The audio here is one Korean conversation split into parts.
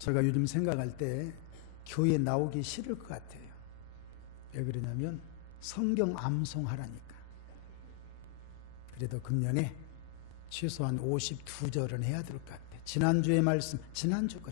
제가 요즘 생각할 때 교회 나오기 싫을 것 같아요. 왜 그러냐면 성경 암송하라니까. 그래도 금년에 최소한 52절은 해야 될 것 같아요. 지난주의 말씀, 지난주 거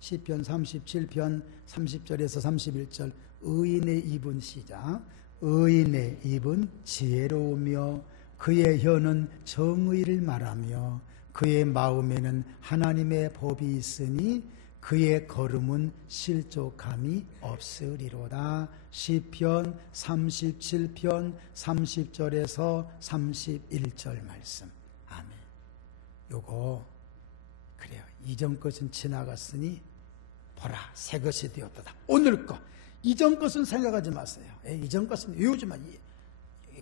시편 37편 30절에서 31절 의인의 입은 시작. 의인의 입은 지혜로우며 그의 혀는 정의를 말하며 그의 마음에는 하나님의 법이 있으니 그의 걸음은 실족함이 없으리로다. 시편 37편 30절에서 31절 말씀. 아멘. 요거 그래요. 이전 것은 지나갔으니 보라 새 것이 되었다. 오늘 거 이전 것은 생각하지 마세요. 이전 것은 외우지 마.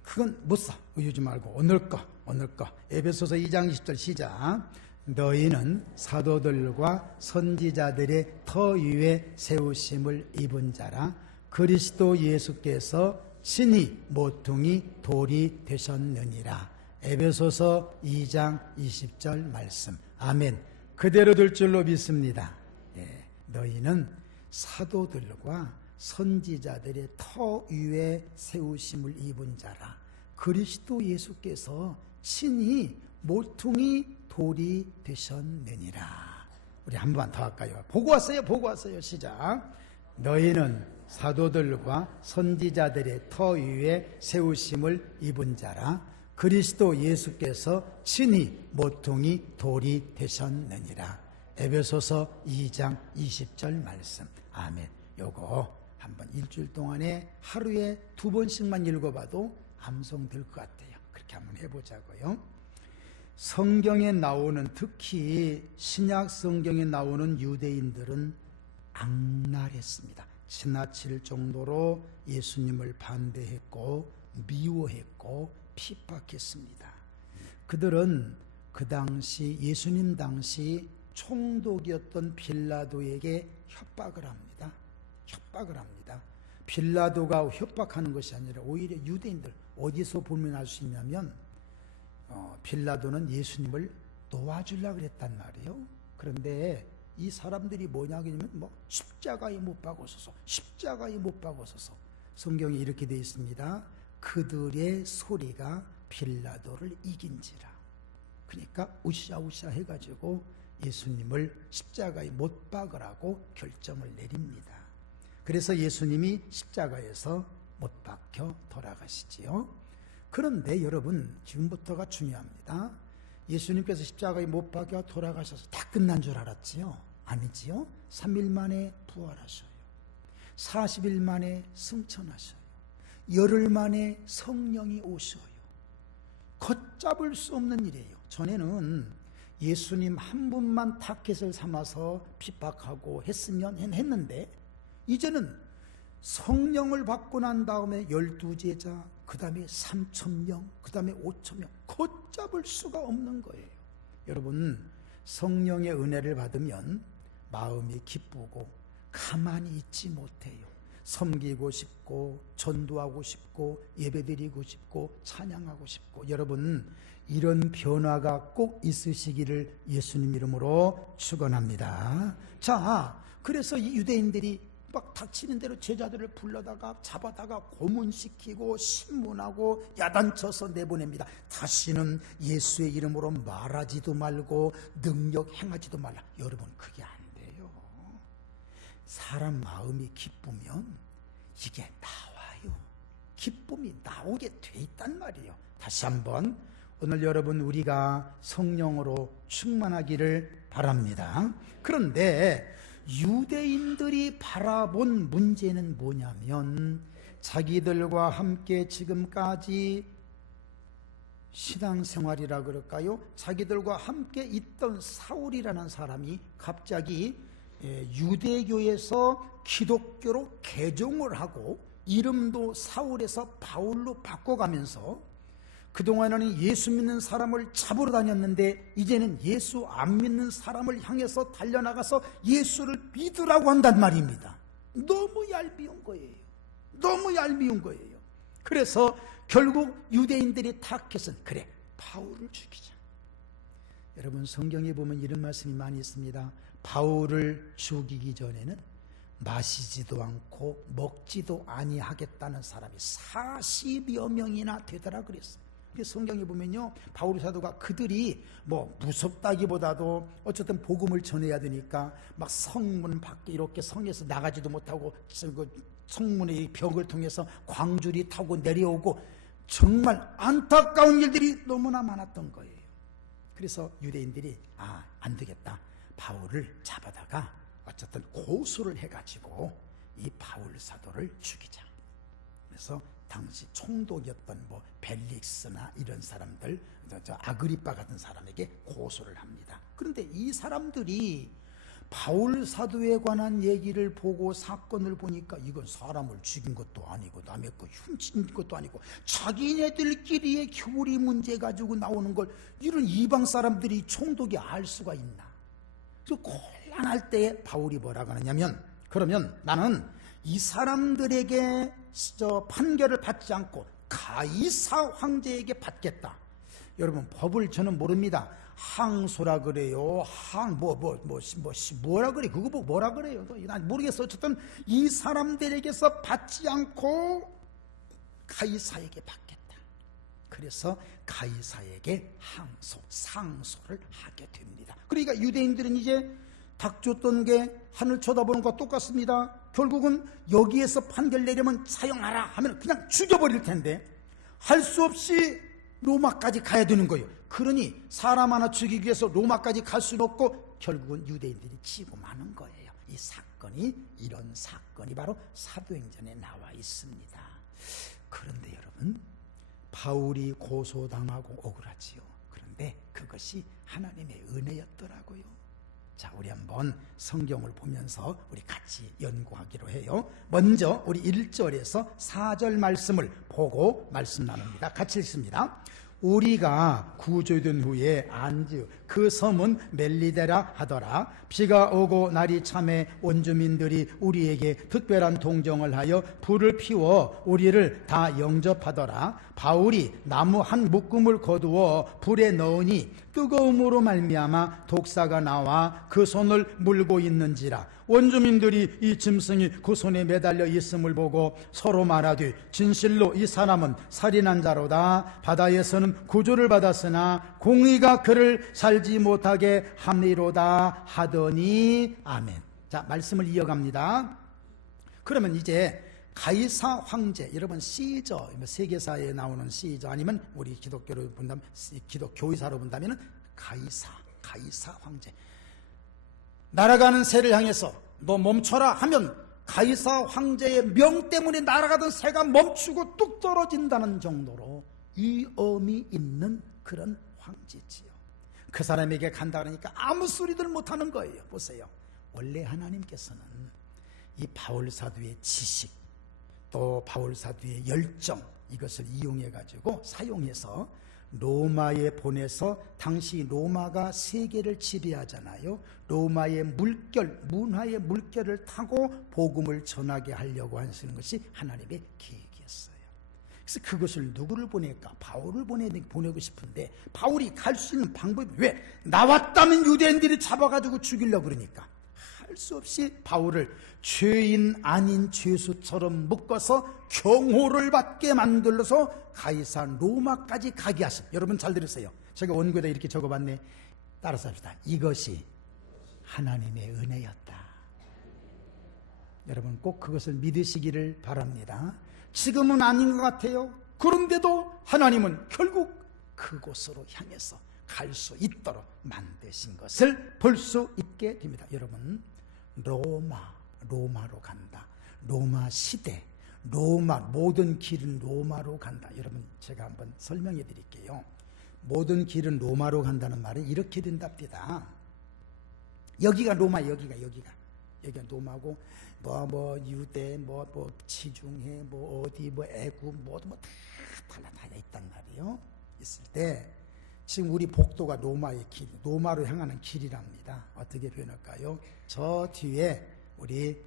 그건 못 사. 외우지 말고 오늘 거. 에베소서 2장 20절 시작. 너희는 사도들과 선지자들의 터 위에 세우심을 입은 자라. 그리스도 예수께서 친히 모퉁이 돌이 되셨느니라. 에베소서 2장 20절 말씀. 아멘. 그대로 될 줄로 믿습니다. 너희는 사도들과 선지자들의 터 위에 세우심을 입은 자라. 그리스도 예수께서 친히 모퉁이 돌이 되셨느니라. 우리 한 번 더 할까요? 보고 왔어요. 시작. 너희는 사도들과 선지자들의 터 위에 세우심을 입은 자라. 그리스도 예수께서 친히 모퉁이 돌이 되셨느니라. 에베소서 2장 20절 말씀. 아멘. 요거 한번 일주일 동안에 하루에 2번씩만 읽어봐도 암송될 것 같아요. 그렇게 한번 해보자고요. 성경에 나오는, 특히 신약 성경에 나오는 유대인들은 악랄했습니다. 지나칠 정도로 예수님을 반대했고 미워했고 핍박했습니다. 그들은 그 당시 예수님 당시 총독이었던 빌라도에게 협박을 합니다. 빌라도가 협박하는 것이 아니라 오히려 유대인들, 어디서 보면 알 수 있냐면 빌라도는 예수님을 놓아주려고 그랬단 말이에요. 그런데 이 사람들이 뭐냐면 십자가에 못 박으소서. 성경에 이렇게 되어 있습니다. 그들의 소리가 빌라도를 이긴지라. 그러니까 우샤우샤 해가지고 예수님을 십자가에 못 박으라고 결정을 내립니다. 그래서 예수님이 십자가에서 못 박혀 돌아가시지요. 그런데 여러분, 지금부터가 중요합니다. 예수님께서 십자가에 못 박혀 돌아가셔서 다 끝난 줄 알았지요? 아니지요. 3일 만에 부활하셔요. 40일 만에 승천하셔요. 열흘 만에 성령이 오셔요. 걷잡을 수 없는 일이에요. 전에는 예수님 한 분만 타겟을 삼아서 핍박하고 했는데 이제는 성령을 받고 난 다음에 12제자, 그 다음에 3,000명, 그 다음에 5,000명, 걷잡을 수가 없는 거예요. 여러분, 성령의 은혜를 받으면 마음이 기쁘고 가만히 있지 못해요. 섬기고 싶고 전도하고 싶고 예배드리고 싶고 찬양하고 싶고. 여러분, 이런 변화가 꼭 있으시기를 예수님 이름으로 축원합니다. 자, 그래서 이 유대인들이 막 닥치는 대로 제자들을 불러다가 잡아다가 고문시키고 신문하고 야단쳐서 내보냅니다. 다시는 예수의 이름으로 말하지도 말고 능력 행하지도 말라. 여러분, 그게 안 돼요. 사람 마음이 기쁘면 이게 나와요. 기쁨이 나오게 돼 있단 말이에요. 다시 한번, 오늘 여러분, 우리가 성령으로 충만하기를 바랍니다. 그런데 유대인들이 바라본 문제는 뭐냐면, 자기들과 함께 지금까지 신앙생활이라 그럴까요? 자기들과 함께 있던 사울이라는 사람이 갑자기 유대교에서 기독교로 개종을 하고 이름도 사울에서 바울로 바꿔가면서 그동안에는 예수 믿는 사람을 잡으러 다녔는데 이제는 예수 안 믿는 사람을 향해서 달려나가서 예수를 믿으라고 한단 말입니다. 너무 얄미운 거예요. 그래서 결국 유대인들이 타켓은, 그래, 바울을 죽이자. 여러분, 성경에 보면 이런 말씀이 많이 있습니다. 바울을 죽이기 전에는 마시지도 않고 먹지도 아니하겠다는 사람이 40여 명이나 되더라 그랬어요. 성경에 보면요, 바울 사도가 그들이 뭐 무섭다기보다도 어쨌든 복음을 전해야 되니까 막 성문 밖에 이렇게 성에서 나가지도 못하고 성문의 벽을 통해서 광주리 타고 내려오고 정말 안타까운 일들이 너무나 많았던 거예요. 그래서 유대인들이 안 되겠다, 바울을 잡아다가 어쨌든 고소를 해가지고 이 바울 사도를 죽이자. 그래서 당시 총독이었던 뭐 벨릭스나 이런 사람들, 아그리빠 같은 사람에게 고소를 합니다. 그런데 이 사람들이 바울 사도에 관한 얘기를 보고 사건을 보니까 이건 사람을 죽인 것도 아니고 남의 거 훔친 것도 아니고 자기네들끼리의 교리 문제 가지고 나오는 걸 이런 이방 사람들이 총독이 알 수가 있나. 그래서 곤란할 때에 바울이 뭐라고 하느냐면, 그러면 나는 이 사람들에게 판결을 받지 않고 가이사 황제에게 받겠다. 여러분, 법을 저는 모릅니다. 항소라 그래요. 뭐라 그래? 그거 뭐라 그래요? 난 모르겠어. 어쨌든 이 사람들에게서 받지 않고 가이사에게 받겠다. 그래서 가이사에게 상소를 하게 됩니다. 그러니까 유대인들은 이제 닥쳤던 게 하늘 쳐다보는 것과 똑같습니다. 결국은 여기에서 판결 내려면 사용하라 하면 그냥 죽여버릴 텐데 할 수 없이 로마까지 가야 되는 거예요. 그러니 사람 하나 죽이기 위해서 로마까지 갈 수는 없고 결국은 유대인들이 치고 마는 거예요. 이 사건이, 이런 사건이 바로 사도행전에 나와 있습니다. 그런데 여러분, 바울이 고소당하고 억울하지요. 그런데 그것이 하나님의 은혜였더라고요. 자, 우리 한번 성경을 보면서 우리 같이 연구하기로 해요. 먼저 우리 1절에서 4절 말씀을 보고 말씀 나눕니다. 같이 읽습니다. 우리가 구조된 후에 안디오 그 섬은 멜리데라 하더라. 비가 오고 날이 참해 원주민들이 우리에게 특별한 동정을 하여 불을 피워 우리를 다 영접하더라. 바울이 나무 한 묶음을 거두어 불에 넣으니 뜨거움으로 말미암아 독사가 나와 그 손을 물고 있는지라. 원주민들이 이 짐승이 그 손에 매달려 있음을 보고 서로 말하되 진실로 이 사람은 살인한 자로다. 바다에서는 구조를 받았으나 공의가 그를 살지 못하게 함이로다 하더니. 아멘. 자, 말씀을 이어갑니다. 그러면 이제 가이사 황제, 여러분 시저, 세계사에 나오는 시저 아니면 우리 기독교로 본다면 기독교의사로 본다면 가이사 황제, 날아가는 새를 향해서 너 멈춰라 하면 가이사 황제의 명 때문에 날아가던 새가 멈추고 뚝 떨어진다는 정도로 위엄이 있는 그런 황제지요. 그 사람에게 간다 그러니까 아무 소리들 못하는 거예요. 보세요, 원래 하나님께서는 이 바울 사도의 지식, 또 바울 사도의 열정, 이것을 이용해 가지고 사용해서 로마에 보내서, 당시 로마가 세계를 지배하잖아요. 로마의 물결, 문화의 물결을 타고 복음을 전하게 하려고 하시는 것이 하나님의 계획이었어요. 그래서 그것을 누구를 보낼까? 바울을 보내고 싶은데 바울이 갈 수 있는 방법이, 왜? 나왔다면 유대인들이 잡아가지고 죽이려고 그러니까 할 수 없이 바울을 죄인 아닌 죄수처럼 묶어서 경호를 받게 만들어서 가이사 로마까지 가게 하신. 여러분 잘 들으세요. 제가 원고에다 이렇게 적어봤네. 따라서 합시다. 이것이 하나님의 은혜였다. 여러분 꼭 그것을 믿으시기를 바랍니다. 지금은 아닌 것 같아요. 그런데도 하나님은 결국 그곳으로 향해서 갈 수 있도록 만드신 것을 볼 수 있게 됩니다. 여러분, 로마로 간다. 로마 시대, 로마, 모든 길은 로마로 간다. 여러분 제가 한번 설명해 드릴게요. 모든 길은 로마로 간다는 말은 이렇게 된답니다. 여기가 로마, 여기가 로마고, 뭐 유대, 뭐 지중해, 뭐 어디, 뭐 애굽, 다 있단 말이에요. 있을 때 지금 우리 복도가 로마의 길, 로마로 향하는 길이랍니다. 어떻게 표현할까요? 저 뒤에 우리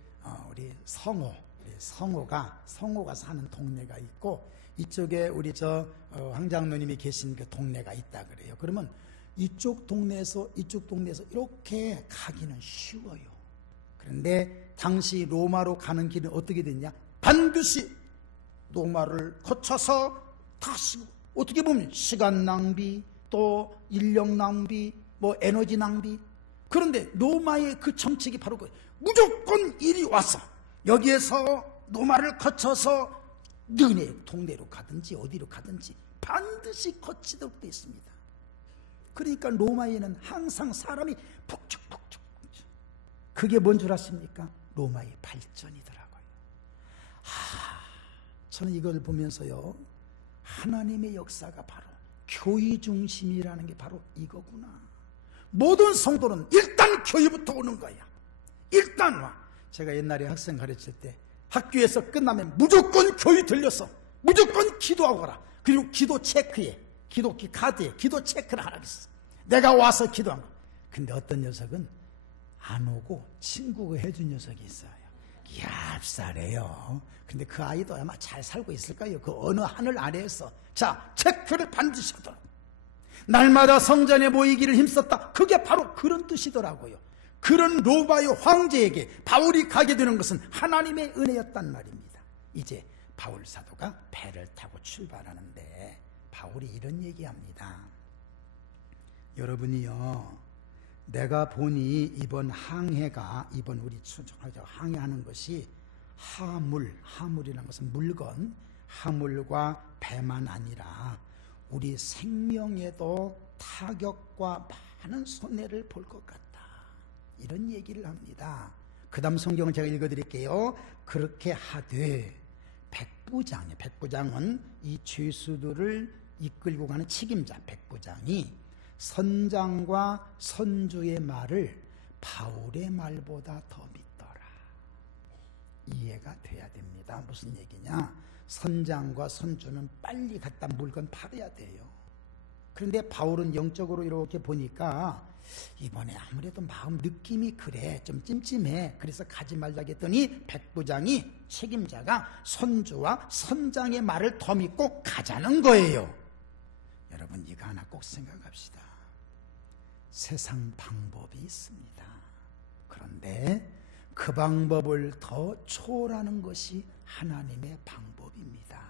성호가 사는 동네가 있고, 이쪽에 우리 황장로님이 계신 그 동네가 있다 그래요. 그러면 이쪽 동네에서 이쪽 동네에서 이렇게 가기는 쉬워요. 그런데 당시 로마로 가는 길은 어떻게 됐냐? 반드시 로마를 거쳐서 다시, 어떻게 보면 시간 낭비, 또 인력 낭비, 뭐 에너지 낭비. 그런데 로마의 그 정책이 바로 그거예요. 무조건 이리 와서 여기에서 로마를 거쳐서 너네 동네로 가든지 어디로 가든지 반드시 거치도록 되어 있습니다. 그러니까 로마에는 항상 사람이 북적북적. 그게 뭔 줄 아십니까? 로마의 발전이더라고요. 저는 이걸 보면서요, 하나님의 역사가 바로 교회 중심이라는 게 바로 이거구나. 모든 성도는 일단 교회부터 오는 거야. 일단 와. 제가 옛날에 학생 가르칠 때 학교에서 끝나면 무조건 교회 들려서 무조건 기도하고 가라. 그리고 기도 체크해. 기독기 카드에 기도 체크를 하라 그랬어. 내가 와서 기도한 거. 근데 어떤 녀석은 안 오고 친구가 해준 녀석이 있어요. 얍살해요. 근데 그 아이도 아마 잘 살고 있을 거예요. 그 어느 하늘 아래에서. 자, 체크를 반드시 하더라. 날마다 성전에 모이기를 힘썼다. 그게 바로 그런 뜻이더라고요. 그런 로마의 황제에게 바울이 가게 되는 것은 하나님의 은혜였단 말입니다. 이제 바울 사도가 배를 타고 출발하는데 바울이 이런 얘기합니다. 여러분이요, 내가 보니 이번 항해가, 이번 우리 항해하는 것이 하물이라는 것은 물건, 하물과 배만 아니라 우리 생명에도 타격과 많은 손해를 볼 것 같다. 이런 얘기를 합니다. 그 다음 성경을 제가 읽어드릴게요. 그렇게 하되 백부장은 이 죄수들을 이끌고 가는 책임자 백부장이 선장과 선주의 말을 바울의 말보다 더 믿더라. 이해가 돼야 됩니다. 무슨 얘기냐? 선장과 선주는 빨리 갖다 물건 팔아야 돼요. 그런데 바울은 영적으로 이렇게 보니까 이번에 아무래도 마음 느낌이 그래, 좀 찜찜해. 그래서 가지 말자고 했더니 백부장이, 책임자가 선주와 선장의 말을 더 믿고 가자는 거예요. 여러분, 이거 하나 꼭 생각합시다. 세상 방법이 있습니다. 그런데 그 방법을 더 초월하는 것이 하나님의 방법입니다.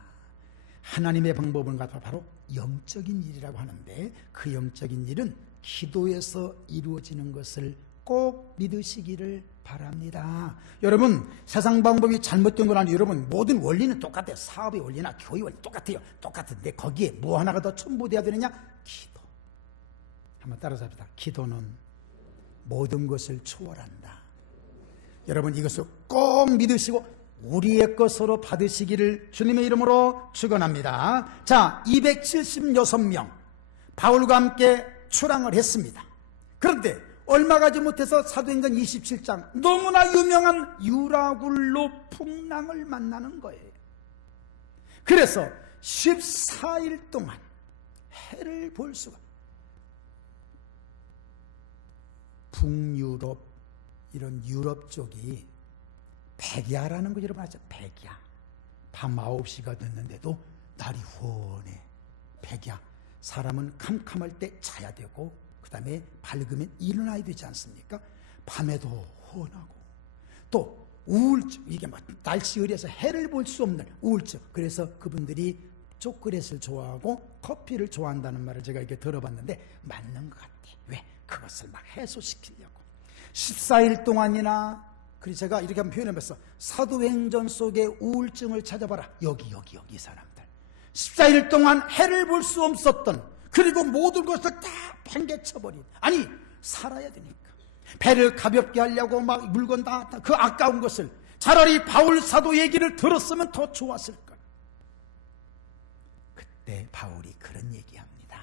하나님의 방법은 바로 영적인 일이라고 하는데, 그 영적인 일은 기도에서 이루어지는 것을 꼭 믿으시기를 바랍니다. 여러분, 세상 방법이 잘못된 건 아니에요. 여러분, 모든 원리는 똑같아요. 사업의 원리나 교회 원리 똑같아요. 똑같은데 거기에 뭐 하나가 더 첨부되어야 되느냐? 기도. 한번 따라서 합시다. 기도는 모든 것을 초월한다. 여러분, 이것을 꼭 믿으시고 우리의 것으로 받으시기를 주님의 이름으로 축원합니다. 자, 276명 바울과 함께 출항을 했습니다. 그런데 얼마 가지 못해서 사도행전 27장 너무나 유명한 유라굴로 풍랑을 만나는 거예요. 그래서 14일 동안 해를 볼 수가, 북유럽, 이런 유럽 쪽이 백야라는 거 여러분 아시죠? 백야. 밤 9시가 됐는데도 날이 훤해. 백야. 사람은 캄캄할 때 자야 되고 그 다음에 밝으면 일어나야 되지 않습니까? 밤에도 훤하고 또 우울증, 이게 막 날씨 흐려서 해를 볼 수 없는 우울증. 그래서 그분들이 초콜릿을 좋아하고 커피를 좋아한다는 말을 제가 이렇게 들어봤는데 맞는 것 같아. 왜? 그것을 막 해소시키려고 14일 동안이나. 그래서 제가 이렇게 한번 표현해봤어. 사도행전 속의 우울증을 찾아봐라. 여기 이 사람들 14일 동안 해를 볼 수 없었던, 그리고 모든 것을 다 팽개쳐버린, 아니 살아야 되니까 배를 가볍게 하려고 막 물건 다 그 아까운 것을 차라리 바울 사도 얘기를 들었으면 더 좋았을 걸. 그때 바울이 그런 얘기합니다.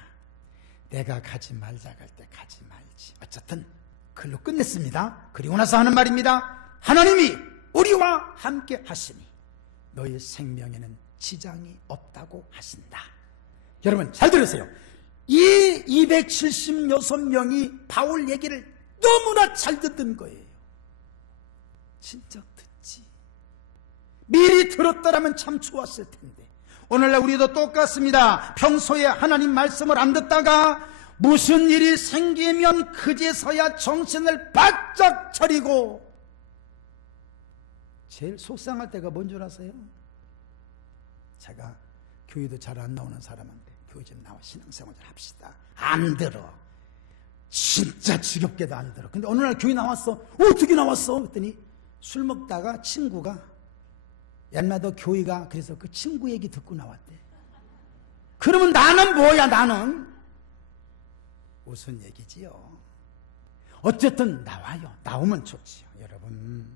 내가 가지 말자 할 때 가지 말지. 어쨌든 글로 끝냈습니다. 그리고 나서 하는 말입니다. 하나님이 우리와 함께 하시니 너희 생명에는 지장이 없다고 하신다. 여러분 잘 들으세요. 이 276명이 바울 얘기를 너무나 잘 듣는 거예요. 진짜 듣지. 미리 들었더라면 참 좋았을 텐데. 오늘날 우리도 똑같습니다. 평소에 하나님 말씀을 안 듣다가 무슨 일이 생기면 그제서야 정신을 바짝 차리고, 제일 속상할 때가 뭔 줄 아세요? 제가 교회도 잘 안 나오는 사람한테 교회 좀 나와 신앙생활 좀 합시다. 안 들어. 진짜 지겹게도 안 들어. 근데 어느 날 교회 나왔어. 어떻게 나왔어? 그랬더니 술 먹다가 친구가, 옛날 너 교회가 그래서 그 친구 얘기 듣고 나왔대. 그러면 나는 뭐야? 나는 무슨 얘기지요? 어쨌든 나와요. 나오면 좋지요. 여러분,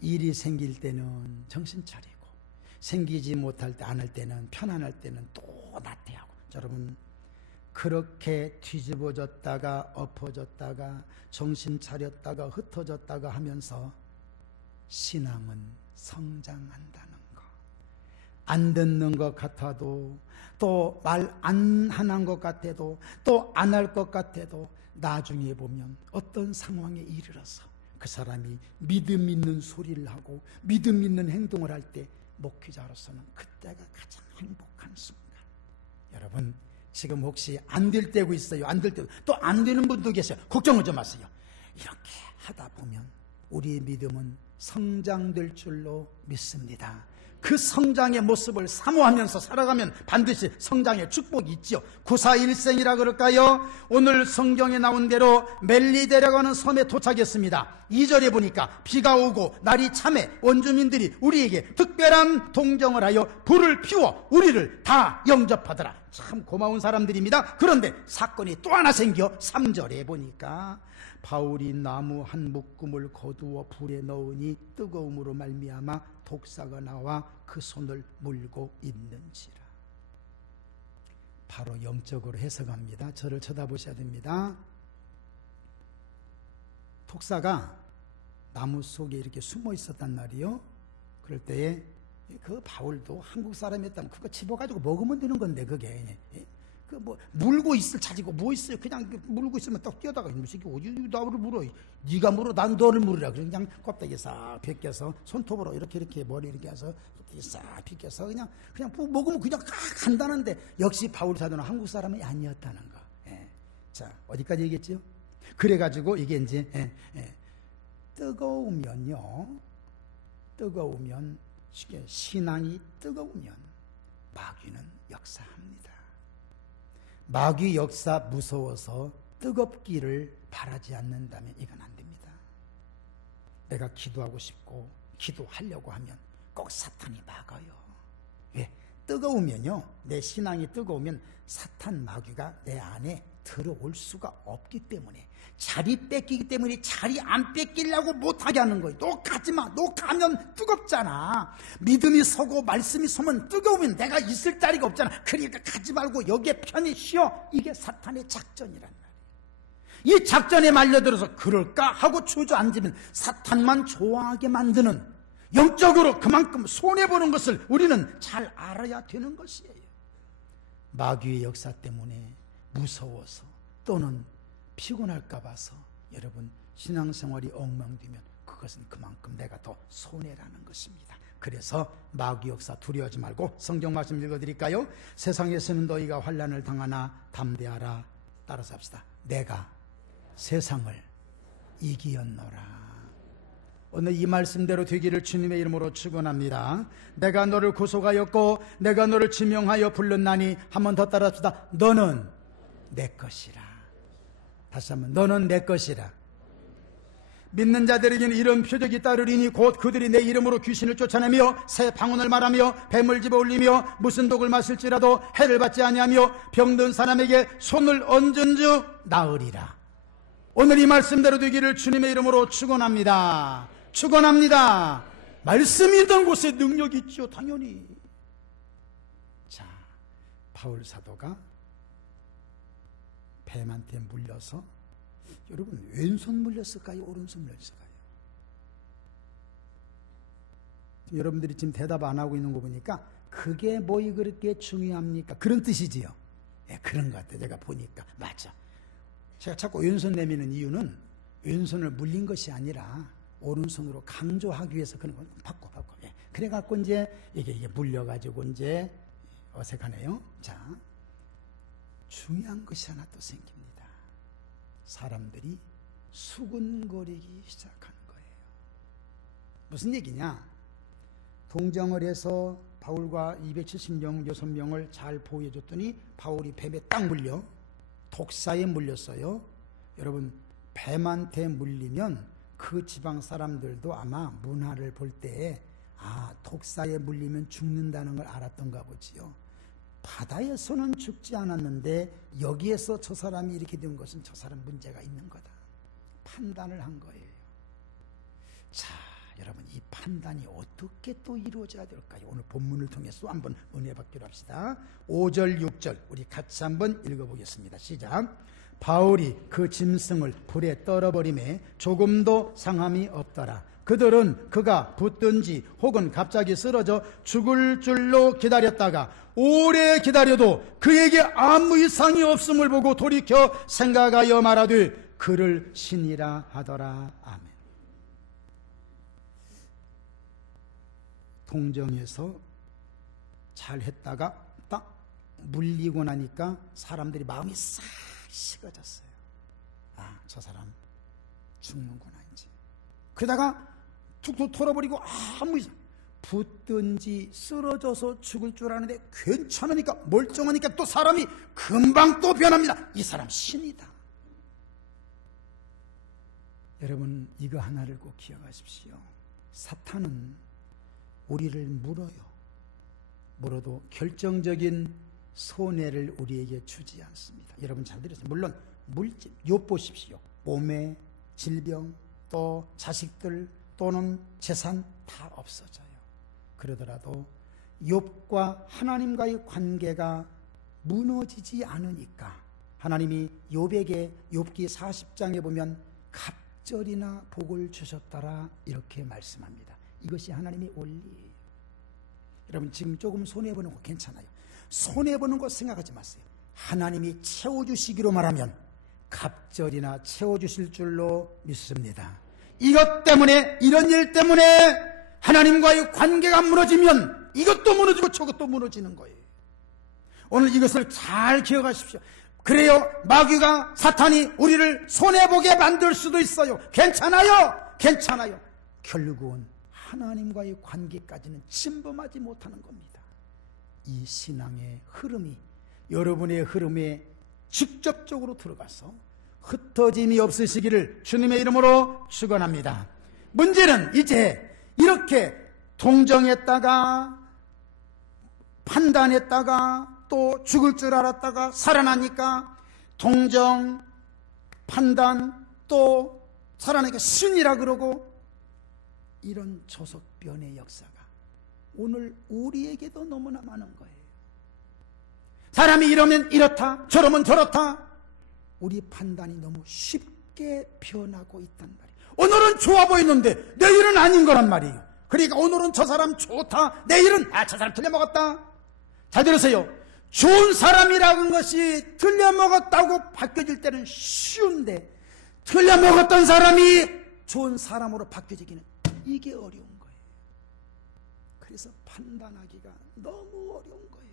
일이 생길 때는 정신 차리고, 생기지 못할 때, 안 할 때는, 편안할 때는 또 나태하고. 여러분, 그렇게 뒤집어졌다가 엎어졌다가 정신 차렸다가 흩어졌다가 하면서 신앙은 성장한다는 거. 안 듣는 것 같아도, 또 말 안 하는 것 같아도, 또 안 할 것 같아도 나중에 보면 어떤 상황에 이르러서 그 사람이 믿음 있는 소리를 하고 믿음 있는 행동을 할 때 목회자로서는 그때가 가장 행복한 순간. 여러분, 지금 혹시 안 될 때고 있어요. 안 될 때도, 또 안 되는 분도 계세요. 걱정을 좀 마세요. 이렇게 하다 보면 우리의 믿음은 성장될 줄로 믿습니다. 그 성장의 모습을 사모하면서 살아가면 반드시 성장의 축복이 있죠. 구사일생이라 그럴까요? 오늘 성경에 나온 대로 멜리데라고 하는 섬에 도착했습니다. 2절에 보니까 비가 오고 날이 참해 원주민들이 우리에게 특별한 동정을 하여 불을 피워 우리를 다 영접하더라. 참 고마운 사람들입니다. 그런데 사건이 또 하나 생겨 3절에 보니까 바울이 나무 한 묶음을 거두어 불에 넣으니 뜨거움으로 말미암아 독사가 나와 그 손을 물고 있는지라. 바로 영적으로 해석합니다. 저를 쳐다보셔야 됩니다. 독사가 나무 속에 이렇게 숨어 있었단 말이요. 그럴 때에 그 바울도 한국 사람이었다면 그거 집어가지고 먹으면 되는 건데, 그게 그 뭐 물고 있을 차지고 뭐 있어요. 그냥 물고 있으면 딱 뛰어다가 이 새끼 어디 나를 물어? 네가 물어, 난 너를 물으라. 그냥 껍데기 싹 벗겨서 손톱으로 이렇게 머리 이렇게 해서 싹 벗겨서 그냥 먹으면 그냥 간다는데, 역시 바울 사도는 한국 사람이 아니었다는 거. 예. 자, 어디까지 얘기했죠? 그래가지고 이게 이제 뜨거우면 신앙이 뜨거우면 마귀는 역사합니다. 마귀 역사 무서워서 뜨겁기를 바라지 않는다면 이건 안 됩니다. 내가 기도하고 싶고 기도하려고 하면 꼭 사탄이 막아요. 왜? 뜨거우면요, 내 신앙이 뜨거우면 사탄 마귀가 내 안에 들어올 수가 없기 때문에, 자리 뺏기기 때문에 자리 안 뺏기려고 못하게 하는 거예요. 너 가지마. 너 가면 뜨겁잖아. 믿음이 서고 말씀이 서면 뜨거우면 내가 있을 자리가 없잖아. 그러니까 가지 말고 여기에 편히 쉬어. 이게 사탄의 작전이란 말이에요. 이 작전에 말려들어서 그럴까 하고 주저앉으면 사탄만 좋아하게 만드는, 영적으로 그만큼 손해보는 것을 우리는 잘 알아야 되는 것이에요. 마귀의 역사 때문에 무서워서 또는 피곤할까 봐서 여러분 신앙생활이 엉망되면 그것은 그만큼 내가 더 손해라는 것입니다. 그래서 마귀 역사 두려워하지 말고 성경 말씀 읽어드릴까요? 세상에서는 너희가 환난을 당하나 담대하라. 따라서 합시다. 내가 세상을 이기었노라. 오늘 이 말씀대로 되기를 주님의 이름으로 축원합니다. 내가 너를 구속하였고 내가 너를 지명하여 불렀나니, 한 번 더 따라합시다. 너는 내 것이라. 다시 한번, 너는 내 것이라. 믿는 자들에게는 이런 표적이 따르리니 곧 그들이 내 이름으로 귀신을 쫓아내며 새 방언을 말하며 뱀을 집어 올리며 무슨 독을 마실지라도 해를 받지 아니하며 병든 사람에게 손을 얹은 즉 나으리라. 오늘 이 말씀대로 되기를 주님의 이름으로 축원합니다. 축원합니다. 말씀이 있던 곳에 능력이 있죠, 당연히. 자, 바울 사도가 뱀한테 물려서, 여러분 왼손 물렸을까요? 오른손 물렸을까요? 여러분들이 지금 대답 안 하고 있는 거 보니까 그게 뭐이 그렇게 중요합니까? 그런 뜻이지요. 예, 그런 것 같아요. 제가 보니까 맞아. 제가 자꾸 왼손 내미는 이유는 왼손을 물린 것이 아니라 오른손으로 강조하기 위해서 그런 걸 바꿔. 예. 그래갖고 이제 이게 물려가지고 이제 어색하네요. 자, 중요한 것이 하나 또 생깁니다. 사람들이 수군거리기 시작한 거예요. 무슨 얘기냐? 동정을 해서 바울과 276명을 잘 보호해줬더니 바울이 뱀에 딱 물려 독사에 물렸어요. 여러분, 뱀한테 물리면 그 지방 사람들도 아마 문화를 볼 때에 독사에 물리면 죽는다는 걸 알았던가 보지요. 바다에서는 죽지 않았는데 여기에서 저 사람이 이렇게 된 것은 저 사람 문제가 있는 거다. 판단을 한 거예요. 자, 여러분, 이 판단이 어떻게 또 이루어져야 될까요? 오늘 본문을 통해서 한번 은혜 받기로 합시다. 5절 6절 우리 같이 한번 읽어보겠습니다. 시작. 바울이 그 짐승을 불에 떨어버림에 조금도 상함이 없더라. 그들은 그가 붙든지 혹은 갑자기 쓰러져 죽을 줄로 기다렸다가 오래 기다려도 그에게 아무 이상이 없음을 보고 돌이켜 생각하여 말하되 그를 신이라 하더라. 아멘. 동정에서 잘 했다가 딱 물리고 나니까 사람들이 마음이 싹 식어졌어요. 저 사람 죽는구나 이제. 그러다가 툭툭 털어버리고 아무 이상, 붙든지 쓰러져서 죽을 줄 아는데 괜찮으니까, 멀쩡하니까 또 사람이 금방 또 변합니다. 이 사람 신이다. 여러분, 이거 하나를 꼭 기억하십시오. 사탄은 우리를 물어요. 물어도 결정적인 손해를 우리에게 주지 않습니다. 여러분 잘 들으세요. 물론 물질, 욥 보십시오. 몸에 질병, 또 자식들 또는 재산 다 없어져요. 그러더라도 욥과 하나님과의 관계가 무너지지 않으니까 하나님이 욥에게 욥기 40장에 보면 갑절이나 복을 주셨더라 이렇게 말씀합니다. 이것이 하나님의 원리예요. 여러분, 지금 조금 손해보는 거 괜찮아요. 손해보는 거 생각하지 마세요. 하나님이 채워주시기로 말하면 갑절이나 채워주실 줄로 믿습니다. 이것 때문에, 이런 일 때문에 하나님과의 관계가 무너지면 이것도 무너지고 저것도 무너지는 거예요. 오늘 이것을 잘 기억하십시오. 그래요, 마귀가, 사탄이 우리를 손해보게 만들 수도 있어요. 괜찮아요. 괜찮아요. 결국은 하나님과의 관계까지는 침범하지 못하는 겁니다. 이 신앙의 흐름이 여러분의 흐름에 직접적으로 들어가서 흩어짐이 없으시기를 주님의 이름으로 축원합니다. 문제는 이제 이렇게 동정했다가 판단했다가 또 죽을 줄 알았다가 살아나니까 동정, 판단, 또 살아나니까 신이라 그러고, 이런 조석변의 역사가 오늘 우리에게도 너무나 많은 거예요. 사람이 이러면 이렇다, 저러면 저렇다. 우리 판단이 너무 쉽게 변하고 있단 말이에요. 오늘은 좋아 보이는데 내일은 아닌 거란 말이에요. 그러니까 오늘은 저 사람 좋다, 내일은 저 사람 틀려먹었다. 잘 들으세요. 좋은 사람이라는 것이 틀려먹었다고 바뀌어질 때는 쉬운데 틀려먹었던 사람이 좋은 사람으로 바뀌어지기는 이게 어려운 거예요. 그래서 판단하기가 너무 어려운 거예요.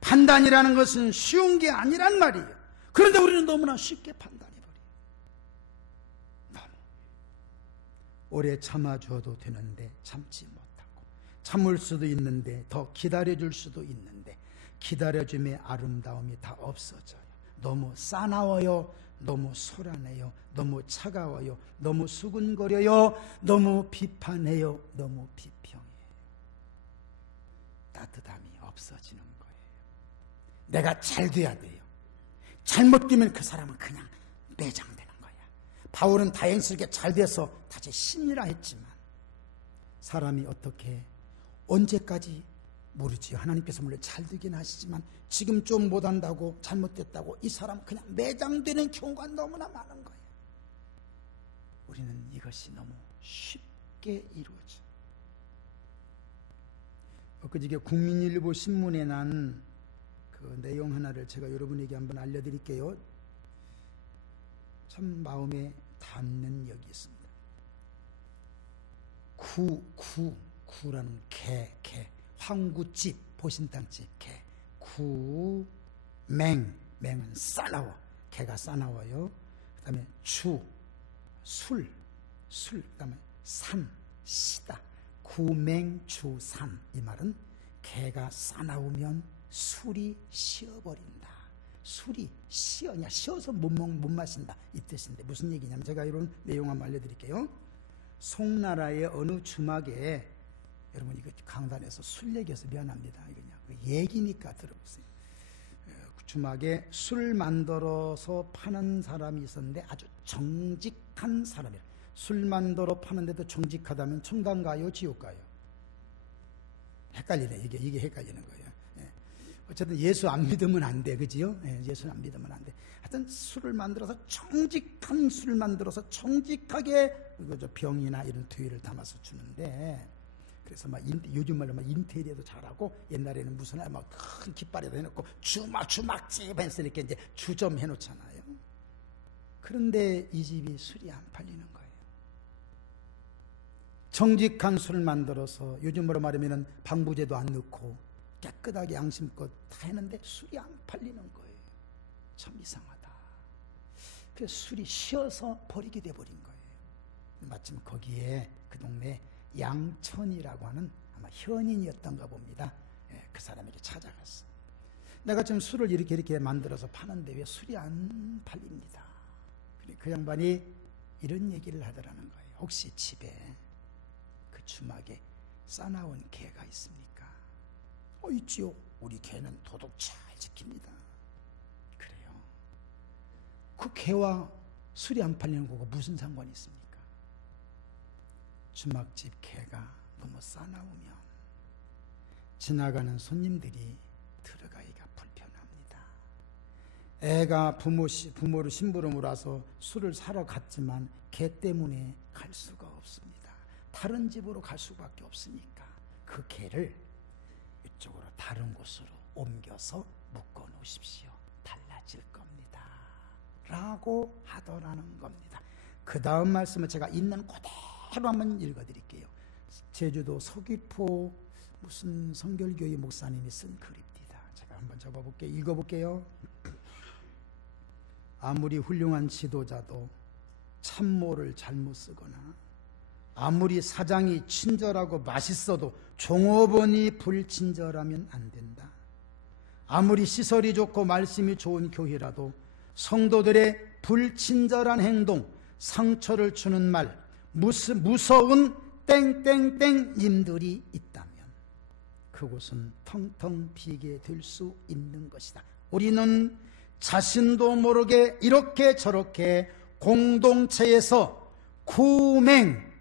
판단이라는 것은 쉬운 게 아니란 말이에요. 그런데 우리는 너무나 쉽게 판단해버려요. 너무 오래 참아줘도 되는데 참지 못하고, 참을 수도 있는데 더 기다려줄 수도 있는데 기다려줌의 아름다움이 다 없어져요. 너무 싸나워요. 너무 소란해요. 너무 차가워요. 너무 수군거려요. 너무 비판해요. 너무 비평해요. 따뜻함이 없어지는 거예요. 내가 잘 돼야 돼요. 잘못되면 그 사람은 그냥 매장되는 거야. 바울은 다행스럽게 잘 돼서 다시 신이라 했지만 사람이 어떻게 언제까지 모르지요. 하나님께서 물론 잘 되긴 하시지만 지금 좀 못한다고, 잘못됐다고 이 사람 그냥 매장되는 경우가 너무나 많은 거예요. 우리는 이것이 너무 쉽게 이루어져. 엊그저께 국민일보 신문에 난 그 내용 하나를 제가 여러분에게 한번 알려드릴게요. 참 마음에 닿는 역이 있습니다. 구라는 개, 황구집, 보신탕집, 개, 구, 맹은 싸나워. 개가 싸나워요. 그 다음에 술. 그 다음에 시다. 구맹주산. 이 말은 개가 싸나우면 술이 쉬어버린다. 술이 쉬어서 못 마신다. 이 뜻인데 무슨 얘기냐면 제가 이런 내용 한번 알려드릴게요. 송나라의 어느 주막에, 여러분 이거 강단에서 술 얘기해서 미안합니다. 이거냐 그 얘기니까 들어보세요. 그 주막에 술 만들어서 파는 사람이 있었는데 아주 정직한 사람이에요. 술 만들어 파는데도 정직하다면 천당 가요, 지옥 가요? 헷갈리네. 이게 헷갈리는 거예요. 예. 어쨌든 예수 안 믿으면 안 돼, 그지요? 예, 예수 안 믿으면 안 돼. 하여튼 술을 만들어서 정직한 술을 만들어서 정직하게 병이나 이런 퇴위를 담아서 주는데, 그래서 막 요즘 말로 막 인테리어도 잘하고, 옛날에는 무슨 막 큰 깃발에도 해놓고 주막집 해서 이렇게 이제 주점 해놓잖아요. 그런데 이 집이 술이 안 팔리는 거예요. 정직한 술을 만들어서 요즘으로 말하면 방부제도 안 넣고 깨끗하게 양심껏 다 했는데 술이 안 팔리는 거예요. 참 이상하다. 그래서 술이 쉬어서 버리게 돼버린 거예요. 마침 거기에 그 동네 양천이라고 하는 아마 현인이었던가 봅니다. 예, 그 사람에게 찾아갔어. 내가 지금 술을 이렇게 만들어서 파는데 왜 술이 안 팔립니다. 그 양반이 이런 얘기를 하더라는 거예요. 혹시 집에 그 주막에 싸나운 개가 있습니까? 있지요. 우리 개는 도둑 잘 지킵니다. 그래요. 그 개와 술이 안 팔리는 거가 무슨 상관이 있습니까? 주막집 개가 너무 싸나우면 지나가는 손님들이 들어가기가 불편합니다. 애가 부모를 심부름으로 와서 술을 사러 갔지만 개 때문에 갈 수가 없습니다. 다른 집으로 갈 수밖에 없으니까 그 개를 이쪽으로 다른 곳으로 옮겨서 묶어 놓으십시오. 달라질 겁니다. 라고 하더라는 겁니다. 그 다음 말씀을 제가 있는 그대로 한번 읽어드릴게요. 제주도 서귀포 무슨 성결교회 목사님이 쓴 글입니다. 제가 한번 적어볼게요. 읽어볼게요. 아무리 훌륭한 지도자도 참모를 잘못 쓰거나 아무리 사장이 친절하고 맛있어도 종업원이 불친절하면 안 된다. 아무리 시설이 좋고 말씀이 좋은 교회라도 성도들의 불친절한 행동, 상처를 주는 말, 무서운 땡땡땡님들이 있다면 그곳은 텅텅 비게 될 수 있는 것이다. 우리는 자신도 모르게 이렇게 저렇게 공동체에서 구맹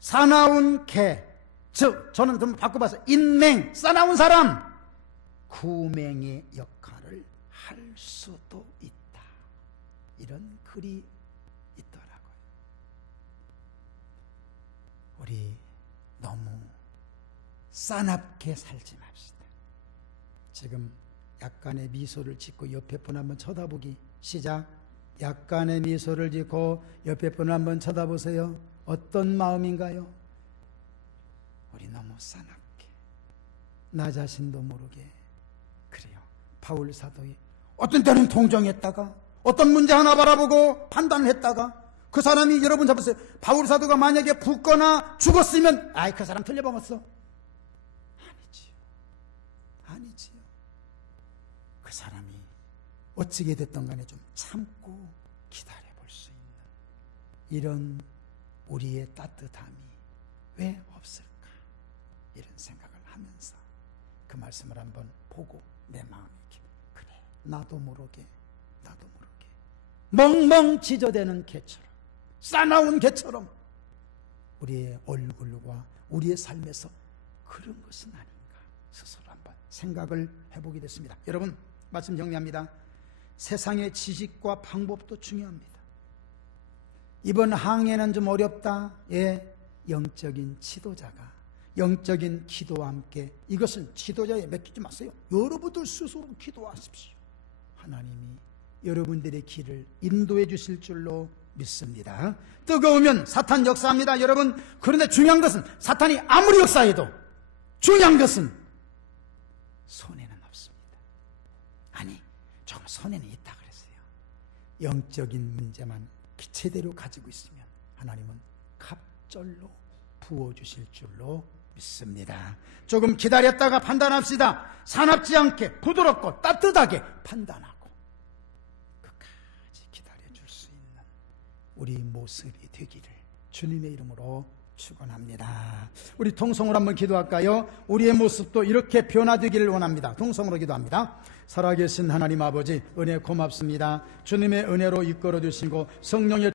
사나운 개, 즉 저는 좀 바꿔봐서 인맹 사나운 사람, 구맹의 역할을 할 수도 있다. 이런 글이 있더라고요. 우리 너무 싸납게 살지 맙시다. 지금 약간의 미소를 짓고 옆에 분 한번 쳐다보기. 시작. 약간의 미소를 짓고 옆에 분을 한번 쳐다보세요. 어떤 마음인가요? 우리 너무 싸납게, 나 자신도 모르게. 그래요. 바울 사도이 어떤 때는 동정했다가 어떤 문제 하나 바라보고 판단을 했다가 그 사람이, 여러분 잡으세요. 바울 사도가 만약에 붙거나 죽었으면 그 사람 틀려먹었어. 아니지요. 그 사람이 어찌게 됐던 간에 좀 참고 기다려볼 수 있는 이런 우리의 따뜻함이 왜 없을까? 이런 생각을 하면서 그 말씀을 한번 보고 내 마음이 그래, 나도 모르게 멍멍 지저대는 개처럼, 싸나운 개처럼 우리의 얼굴과 우리의 삶에서 그런 것은 아닌가 스스로 한번 생각을 해보게 됐습니다. 여러분, 말씀 정리합니다. 세상의 지식과 방법도 중요합니다. 이번 항해는 좀 어렵다. 영적인 지도자가 영적인 기도와 함께, 이것은 지도자에 맡기지 마세요. 여러분들 스스로 기도하십시오. 하나님이 여러분들의 길을 인도해 주실 줄로 믿습니다. 뜨거우면 사탄 역사합니다, 여러분. 그런데 중요한 것은 사탄이 아무리 역사해도 중요한 것은 손해는 없습니다. 아마 손에는 있다 그랬어요. 영적인 문제만 기체대로 가지고 있으면 하나님은 갑절로 부어주실 줄로 믿습니다. 조금 기다렸다가 판단합시다. 사납지 않게 부드럽고 따뜻하게 판단하고 끝까지 기다려줄 수 있는 우리 모습이 되기를 주님의 이름으로 축원합니다. 우리 통성으로 한번 기도할까요? 우리의 모습도 이렇게 변화되기를 원합니다. 통성으로 기도합니다. 살아계신 하나님 아버지, 은혜 고맙습니다. 주님의 은혜로 이끌어 주시고 성령의